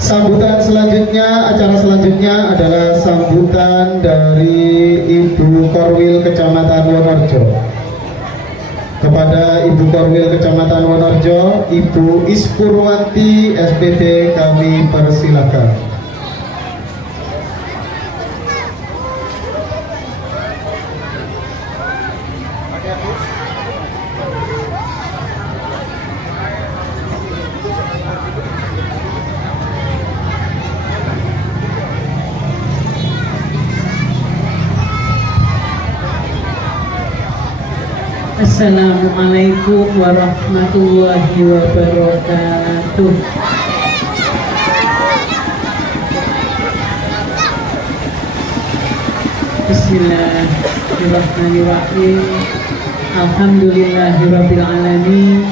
Sambutan selanjutnya, acara selanjutnya adalah sambutan dari Ibu Korwil Kecamatan Wonorejo. Kepada Ibu Korwil Kecamatan Wonorejo, Ibu Ispurwanti SPP, kami persilakan. Assalamualaikum warahmatullahi wabarakatuh. Bismillahirrahmanirrahim. Alhamdulillahirabbil alamin.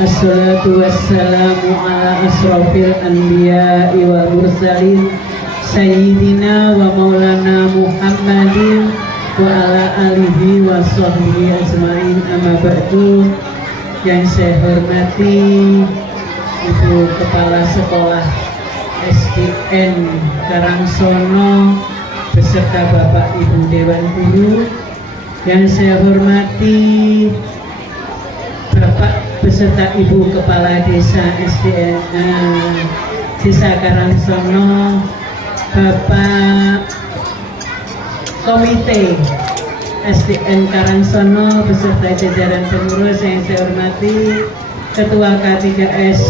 Assalatu wassalamu ala asrofil anbiya'i wal mursalin sayyidina wa maulana Muhammadin wa ala alihi wa sahbihi ajma'in, amma ba'du. Yang saya hormati Ibu Kepala Sekolah SDN Karangsono beserta Bapak Ibu Dewan Guru. Yang saya hormati Bapak beserta Ibu Kepala Desa SDN Desa Karangsono, Bapak Komite SDN Karangsono beserta jajaran pengurus yang saya hormati, Ketua K3S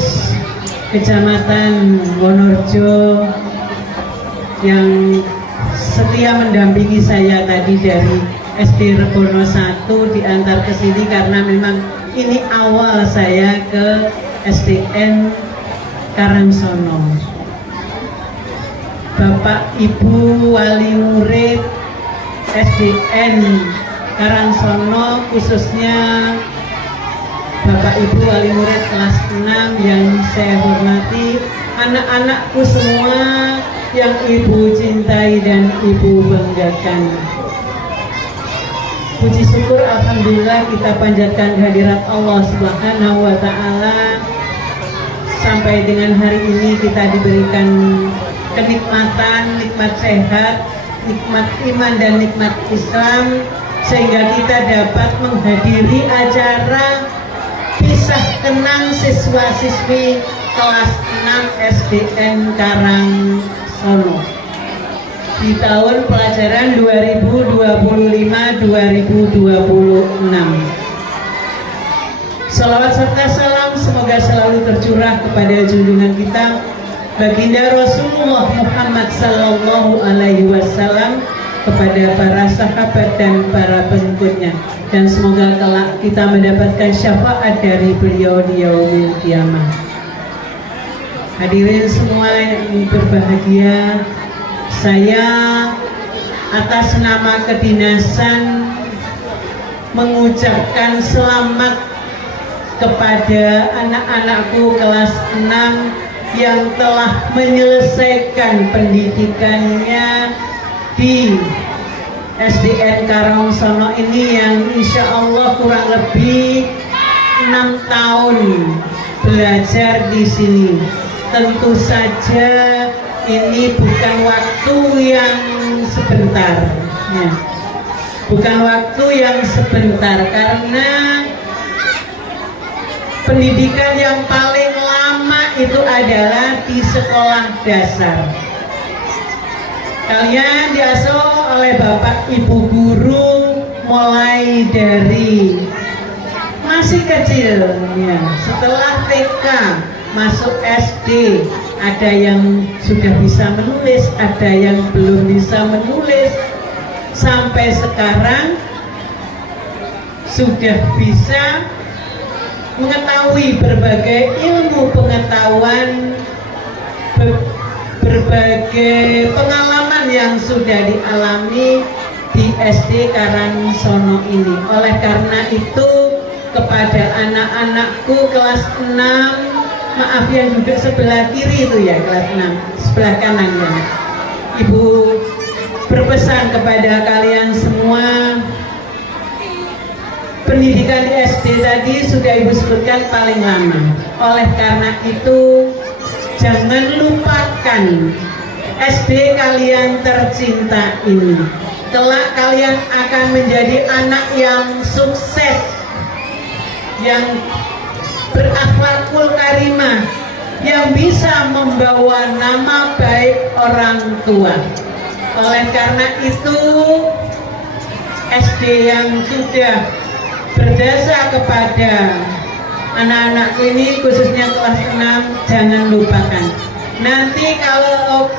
Kecamatan Wonorejo yang setia mendampingi saya tadi dari SD Rebono 1 diantar ke sini karena memang ini awal saya ke SDN Karangsono. Bapak Ibu Wali Murid SDN Karangsono, khususnya Bapak Ibu Wali Murid kelas 6 yang saya hormati, anak-anakku semua yang Ibu cintai dan Ibu banggakan. Puji syukur alhamdulillah kita panjatkan hadirat Allah Subhanahu wa taala sampai dengan hari ini kita diberikan kenikmatan, nikmat sehat, nikmat iman dan nikmat Islam, sehingga kita dapat menghadiri acara pisah kenang siswa-siswi kelas 6 SDN Karangsono di tahun pelajaran 2025-2026. Salawat serta salam semoga selalu tercurah kepada junjungan kita Baginda Rasulullah Muhammad Sallallahu Alaihi Wasallam, kepada para sahabat dan para pengikutnya, dan semoga kelak kita mendapatkan syafaat dari beliau di yaumil kiamah. Hadirin semua yang berbahagia, saya atas nama kedinasan mengucapkan selamat kepada anak-anakku kelas 6 yang telah menyelesaikan pendidikannya di SDN Karangsono ini, yang insya Allah kurang lebih 6 tahun belajar di sini. Tentu saja ini bukan waktu yang sebentar, ya. Bukan waktu yang sebentar, karena pendidikan yang paling lama itu adalah di sekolah dasar. Kalian diasuh oleh Bapak Ibu guru mulai dari masih kecil, ya. Setelah TK masuk SD, ada yang sudah bisa menulis, ada yang belum bisa menulis, sampai sekarang sudah bisa mengetahui berbagai ilmu pengetahuan, berbagai pengalaman yang sudah dialami di SD Karangsono ini. Oleh karena itu, kepada anak-anakku kelas 6, maaf yang duduk sebelah kiri itu ya, kelas 6, sebelah kanan ya, Ibu berpesan kepada kalian semua, pendidikan di SD tadi sudah Ibu sebutkan paling lama. Oleh karena itu, jangan lupakan SD kalian tercinta ini. Kelak kalian akan menjadi anak yang sukses, yang berakhlakul karimah, yang bisa membawa nama baik orang tua. Oleh karena itu, SD yang sudah berjasa kepada anak-anak ini, khususnya kelas 6, jangan lupakan. Nanti kalau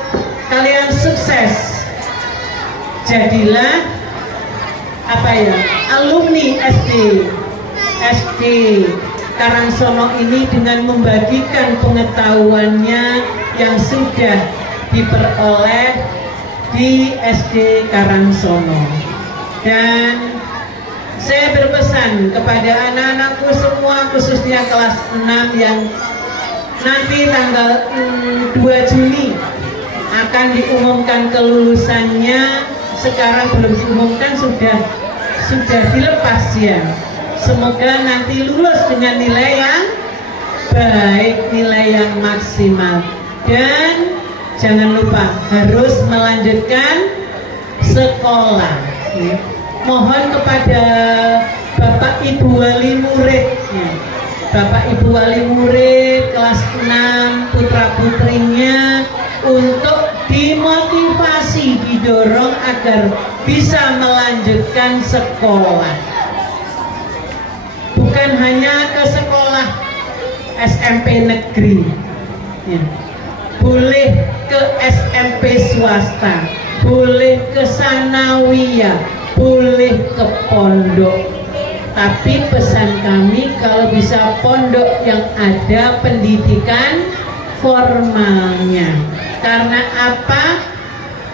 kalian sukses, jadilah alumni SD Karangsono ini dengan membagikan pengetahuannya yang sudah diperoleh di SD Karangsono. Dan saya berpesan kepada anak-anakku semua, khususnya kelas 6 yang nanti tanggal 2 Juni akan diumumkan kelulusannya. Sekarang belum diumumkan, sudah dilepas ya. Semoga nanti lulus dengan nilai yang baik, nilai yang maksimal. Dan jangan lupa harus melanjutkan sekolah. Mohon kepada Bapak Ibu Wali Murid, Bapak Ibu Wali Murid kelas 6 putra-putrinya untuk dimotivasi, didorong agar bisa melanjutkan sekolah. Bukan hanya ke sekolah SMP negeri, boleh ke SMP swasta, boleh ke sanawiyah, boleh ke pondok. Tapi pesan kami kalau bisa pondok yang ada pendidikan formalnya. Karena apa?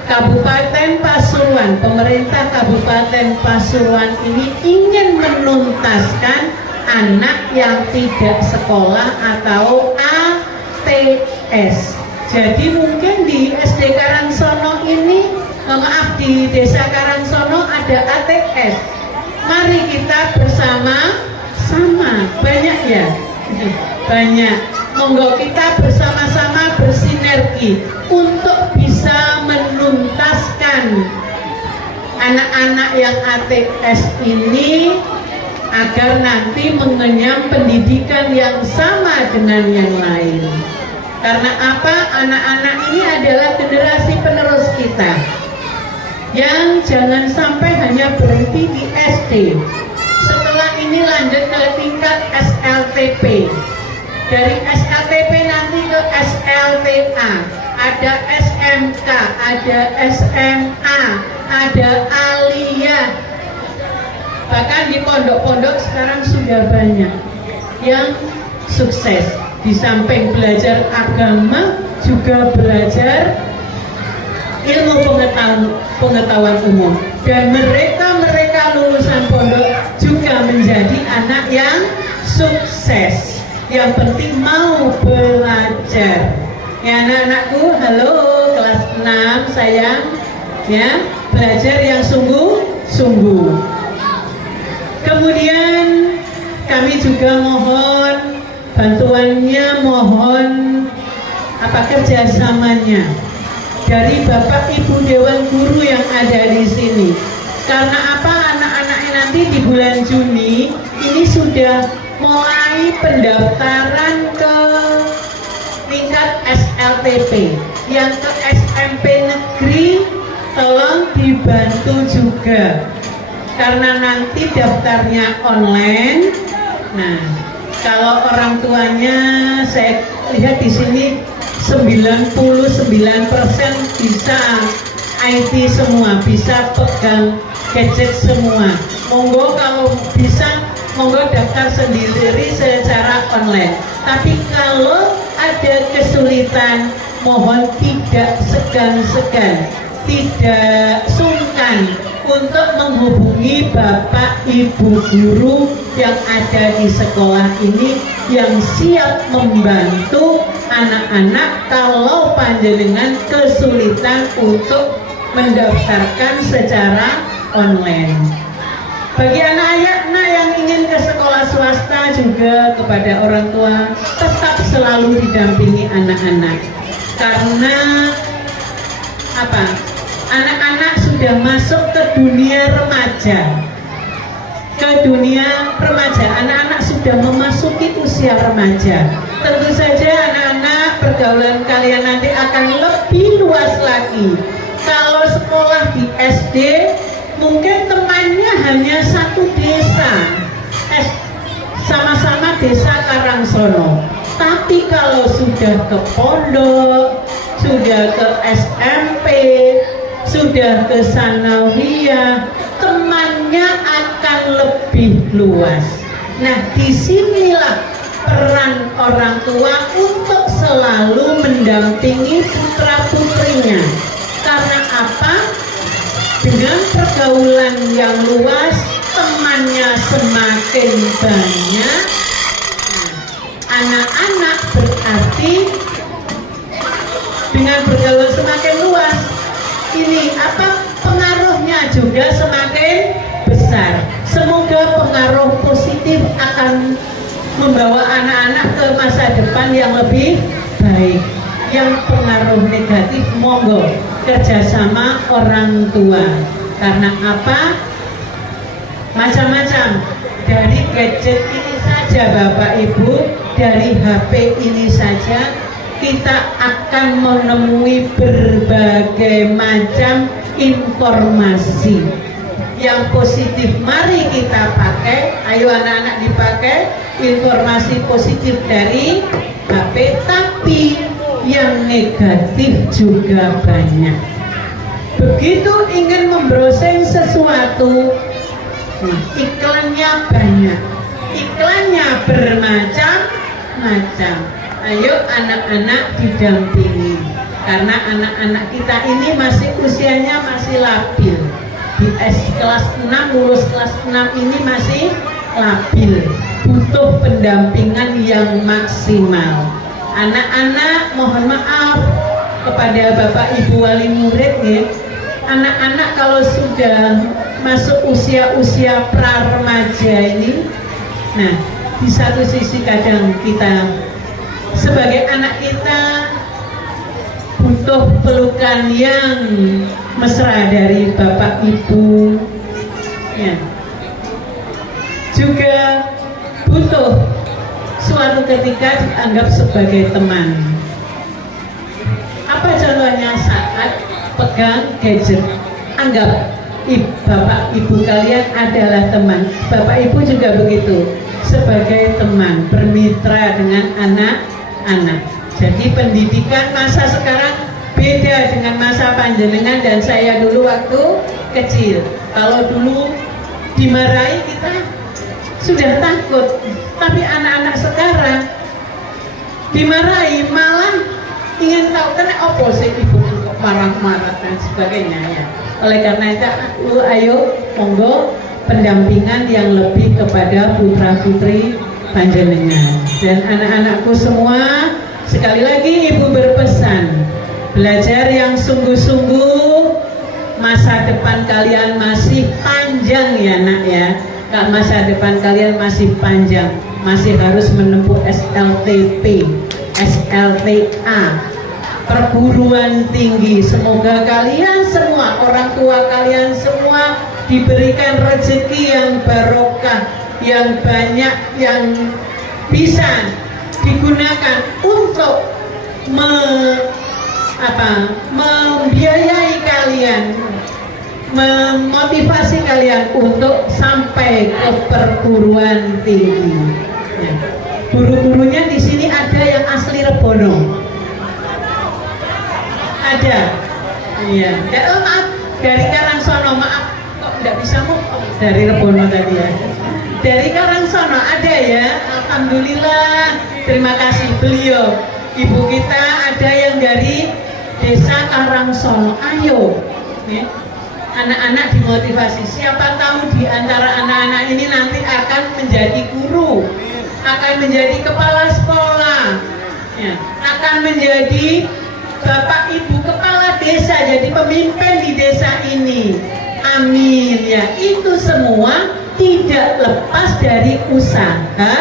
Kabupaten Pasuruan, pemerintah Kabupaten Pasuruan ini ingin menuntaskan anak yang tidak sekolah atau ATS. Jadi mungkin di SD Karangsono ini, maaf, di Desa Karangsono ada ATS. Mari kita bersama-sama, banyak ya, banyak. Monggo kita bersama-sama bersinergi untuk bisa menuntaskan anak-anak yang ATS ini agar nanti mengenyam pendidikan yang sama dengan yang lain. Karena apa? Anak-anak ini adalah generasi penerus kita yang jangan sampai hanya berhenti di SD. Setelah ini lanjut ke tingkat SLTP. Dari SLTP nanti ke SLTA, ada SMK, ada SMA, ada aliyah. Bahkan di pondok-pondok sekarang sudah banyak yang sukses. Di samping belajar agama, juga belajar ilmu pengetahuan umum. Dan mereka lulusan pondok juga menjadi anak yang sukses. Yang penting mau belajar. Ya anak-anakku, halo kelas 6 sayang, ya belajar yang sungguh-sungguh. Kemudian kami juga mohon bantuannya, mohon kerjasamanya dari Bapak Ibu Dewan Guru yang ada di sini. Karena apa? Anak-anaknya nanti di bulan Juni ini sudah mulai pendaftaran ke tingkat SLTP. Yang ke SMP negeri tolong dibantu juga, karena nanti daftarnya online. Nah, kalau orang tuanya saya lihat di sini 99% bisa IT semua, bisa pegang gadget semua. Monggo kalau bisa, monggo daftar sendiri secara online. Tapi kalau ada kesulitan, mohon tidak segan-segan, tidak sungkan untuk menghubungi Bapak Ibu Guru yang ada di sekolah ini, yang siap membantu anak-anak kalau panjenengan kesulitan untuk mendaftarkan secara online. Bagi anak-anak yang ingin ke sekolah swasta juga kepada orang tua tetap selalu didampingi anak-anak, karena apa? Anak-anak sudah masuk ke dunia remaja, anak-anak sudah memasuki usia remaja. Tentu saja anak-anak, pergaulan kalian nanti akan lebih luas lagi. Kalau sekolah di SD mungkin temannya hanya satu desa, sama-sama desa Karangsono. Tapi kalau sudah ke pondok, sudah ke SMP, sudah ke sanawiyah, temannya akan lebih luas. Nah, disinilah peran orang tua untuk selalu mendampingi putra-putrinya. Karena apa? Dengan pergaulan yang luas, temannya semakin banyak. Anak-anak berarti dengan pergaulan semakin luas, ini apa, pengaruhnya juga semakin besar. Semoga pengaruh positif akan membawa anak-anak ke masa depan yang lebih baik. Yang pengaruh negatif, monggo kerjasama orang tua. Karena apa? Macam-macam. Dari gadget ini saja Bapak Ibu, dari HP ini saja kita akan menemui berbagai macam informasi. Yang positif mari kita pakai, ayo anak-anak dipakai informasi positif dari HP, tapi yang negatif juga banyak. Begitu ingin membrowsing sesuatu, iklannya banyak, iklannya bermacam-macam. Ayo anak-anak didampingi, karena anak-anak kita ini masih usianya masih labil. Di kelas 6, lulus kelas 6 ini masih labil, butuh pendampingan yang maksimal. Anak-anak, mohon maaf kepada Bapak Ibu wali murid ya, anak-anak kalau sudah masuk usia-usia pra-remaja ini, nah di satu sisi kadang kita sebagai anak kita butuh pelukan yang mesra dari Bapak Ibu ya. Juga butuh suatu ketika dianggap sebagai teman. Apa contohnya? Saat pegang gadget, anggap Bapak Ibu kalian adalah teman. Bapak Ibu juga begitu, sebagai teman, bermitra dengan anak-anak. Jadi pendidikan masa sekarang beda dengan masa panjenengan dan saya dulu waktu kecil. Kalau dulu dimarahi kita sudah takut, tapi anak-anak sekarang dimarahi malah ingin tahu kena opo sih ibu kok marah-marah dan sebagainya ya. Oleh karena itu ayo monggo pendampingan yang lebih kepada putra-putri panjenengan dan anak-anakku semua. Sekali lagi ibu berpesan, belajar yang sungguh-sungguh, masa depan kalian masih panjang ya nak ya. Masa depan kalian masih panjang, masih harus menempuh SLTP, SLTA, perguruan tinggi. Semoga kalian semua, orang tua kalian semua diberikan rezeki yang barokah, yang banyak, yang bisa digunakan untuk membiayai kalian, memotivasi kalian untuk sampai ke perguruan tinggi. Ya. Guru-gurunya di sini ada yang asli Rebono, ada. Iya. Oh, maaf, dari Karangsono, maaf kok tidak bisa dari Rebono tadi ya. Dari Karangsono ada ya. Alhamdulillah. Terima kasih beliau. Ibu kita ada yang dari desa Karangsono. Ayo. Ya. Anak-anak dimotivasi. Siapa tahu di antara anak-anak ini nanti akan menjadi guru, akan menjadi kepala sekolah, ya, akan menjadi bapak ibu kepala desa, jadi pemimpin di desa ini. Amin ya. Itu semua tidak lepas dari usaha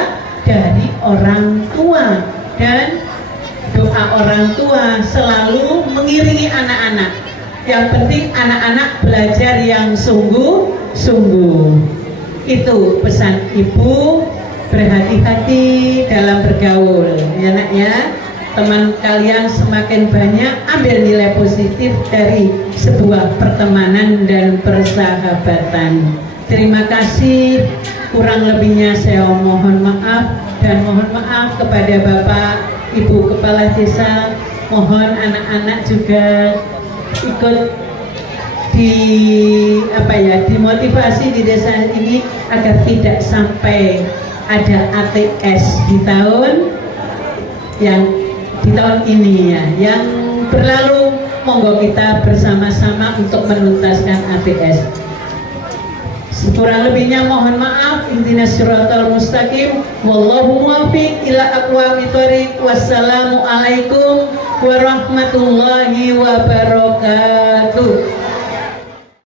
dari orang tua, dan doa orang tua selalu mengiringi anak-anak. Yang penting anak-anak belajar yang sungguh-sungguh. Itu pesan ibu, berhati-hati dalam bergaul ya nak ya. Teman kalian semakin banyak, ambil nilai positif dari sebuah pertemanan dan persahabatan. Terima kasih, kurang lebihnya saya mohon maaf, dan mohon maaf kepada Bapak Ibu Kepala Desa. Mohon anak-anak juga ikut dimotivasi di desa ini agar tidak sampai ada ATS di tahun ini ya, yang berlalu. Monggo kita bersama-sama untuk menuntaskan ATS. Kurang lebihnya mohon maaf. Ihdinas siratal mustaqim, wallahu muwaffiq ila aqwamit thoriq. Wassalamualaikum warahmatullahi wabarakatuh.